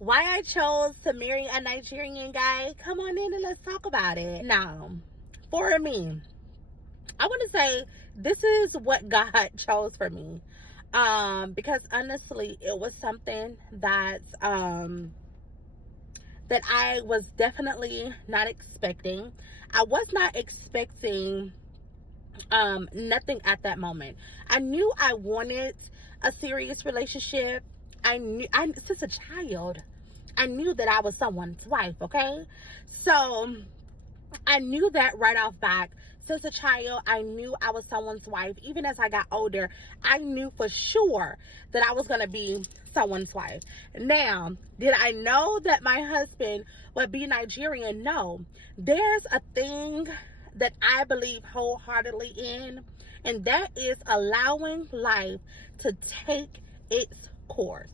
Why I chose to marry a Nigerian guy? Come on in and let's talk about it. Now, for me, I want to say this is what God chose for me. Because honestly, it was something that I was definitely not expecting. I was not expecting nothing at that moment. I knew I wanted a serious relationship. I since a child, I knew that I was someone's wife, okay? So I knew that right off back. Since a child, I knew I was someone's wife. Even as I got older, I knew for sure that I was going to be someone's wife. Now, did I know that my husband would be Nigerian? No. There's a thing that I believe wholeheartedly in, and that is allowing life to take its course.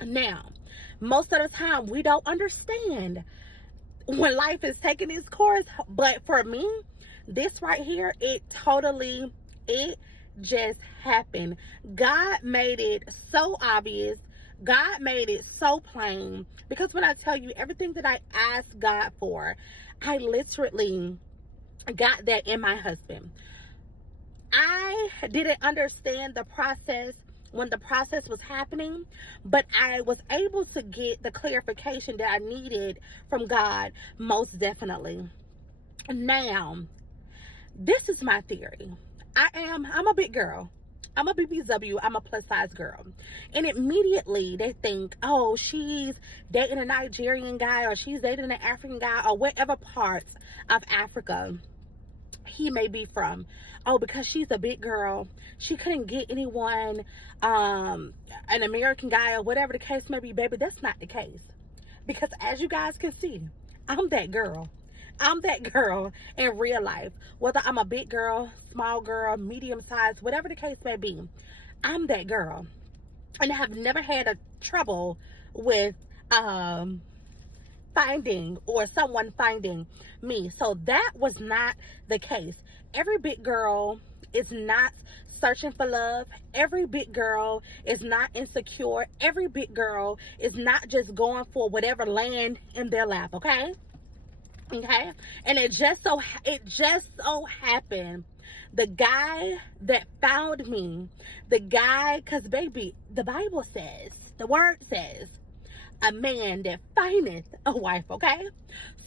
Now, most of the time, we don't understand when life is taking its course, but for me, this right here, it just happened. God made it so obvious. God made it so plain, because when I tell you everything that I asked God for, I literally got that in my husband. I didn't understand the process when the process was happening, but I was able to get the clarification that I needed from God, most definitely. Now, this is my theory. I'm a big girl. I'm a BBW. I'm a plus size girl. And immediately they think, oh, she's dating a Nigerian guy, or she's dating an African guy, or whatever parts of Africa he may be from. Oh, because she's a big girl, she couldn't get anyone, an American guy, or whatever the case may be. Baby, that's not the case. Because as you guys can see, I'm that girl. I'm that girl in real life. Whether I'm a big girl, small girl, medium size, whatever the case may be, I'm that girl. And I have never had a trouble with finding, or someone finding me. So that was not the case. Every big girl is not searching for love. Every big girl is not insecure. Every big girl is not just going for whatever land in their lap, okay? Okay? And it just so happened, the guy that found me, because baby, the Bible says, the word says, a man that findeth a wife, okay?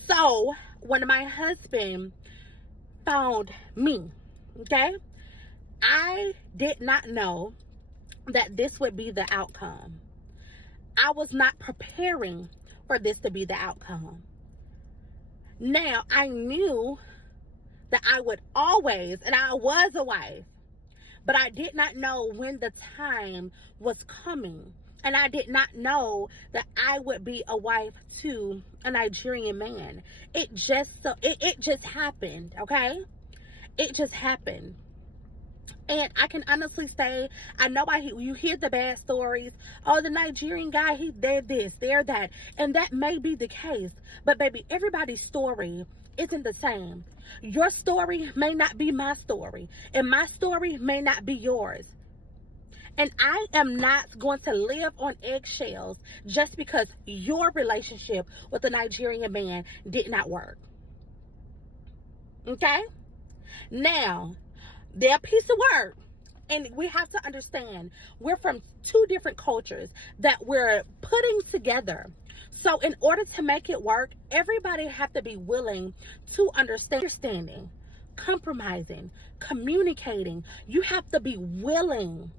So when my husband found me, okay, I did not know that this would be the outcome. I was not preparing for this to be the outcome. Now, I knew that I would always, and I was a wife, but I did not know when the time was coming. And I did not know that I would be a wife to a Nigerian man. It just happened, okay? It just happened. And I can honestly say, I know you hear the bad stories. Oh, the Nigerian guy, they're this, they're that. And that may be the case. But baby, everybody's story isn't the same. Your story may not be my story. And my story may not be yours. And I am not going to live on eggshells just because your relationship with a Nigerian man did not work. Okay? Now, they're a piece of work. And we have to understand, we're from two different cultures that we're putting together. So in order to make it work, everybody have to be willing to understanding, compromising, communicating. You have to be willing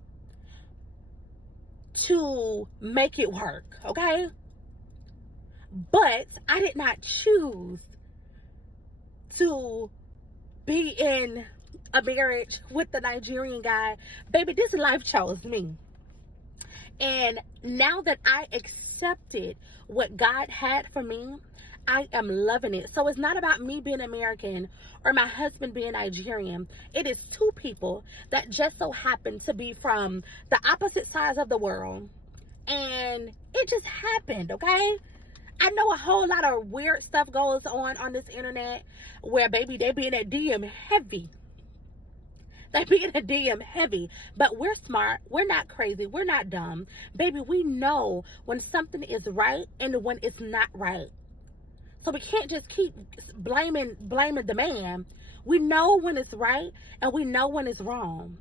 to make it work, okay? But I did not choose to be in a marriage with the Nigerian guy. Baby, this life chose me. And now that I accepted what God had for me, I am loving it. So it's not about me being American or my husband being Nigerian. It is two people that just so happen to be from the opposite sides of the world. And it just happened, okay? I know a whole lot of weird stuff goes on this internet where, baby, they be in that DM heavy. They be in the DM heavy, but we're smart. We're not crazy. We're not dumb. Baby, we know when something is right and when it's not right. So we can't just keep blaming the man. We know when it's right and we know when it's wrong.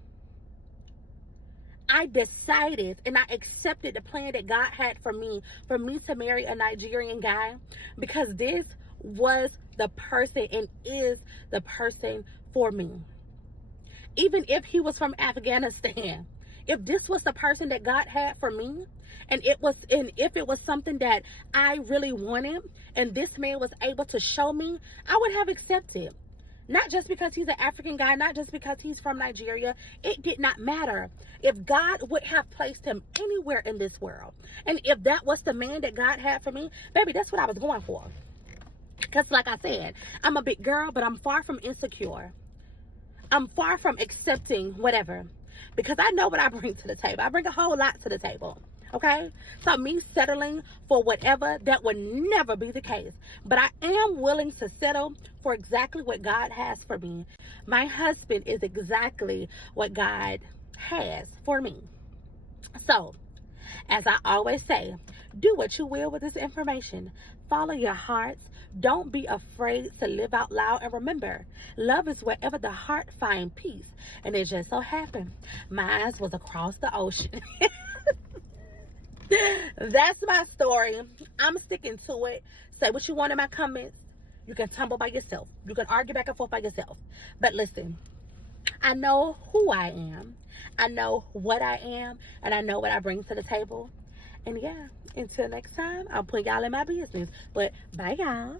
I decided and I accepted the plan that God had for me to marry a Nigerian guy, because this was the person and is the person for me. Even if he was from Afghanistan, if this was the person that God had for me, and if it was something that I really wanted, and this man was able to show me, I would have accepted. Not just because he's an African guy, not just because he's from Nigeria. It did not matter. If God would have placed him anywhere in this world, and if that was the man that God had for me, baby, that's what I was going for. Because like I said, I'm a big girl, but I'm far from insecure. I'm far from accepting whatever, because I know what I bring to the table. I bring a whole lot to the table. Okay, so me settling for whatever, that would never be the case. But I am willing to settle for exactly what God has for me. My husband is exactly what God has for me. So, as I always say, do what you will with this information. Follow your hearts. Don't be afraid to live out loud. And remember, love is wherever the heart finds peace. And it just so happened, my eyes was across the ocean. That's my story. I'm sticking to it. Say what you want in my comments. You can tumble by yourself. You can argue back and forth by yourself. But listen, I know who I am. I know what I am. And I know what I bring to the table. And yeah, until next time, I'll put y'all in my business. But bye, y'all.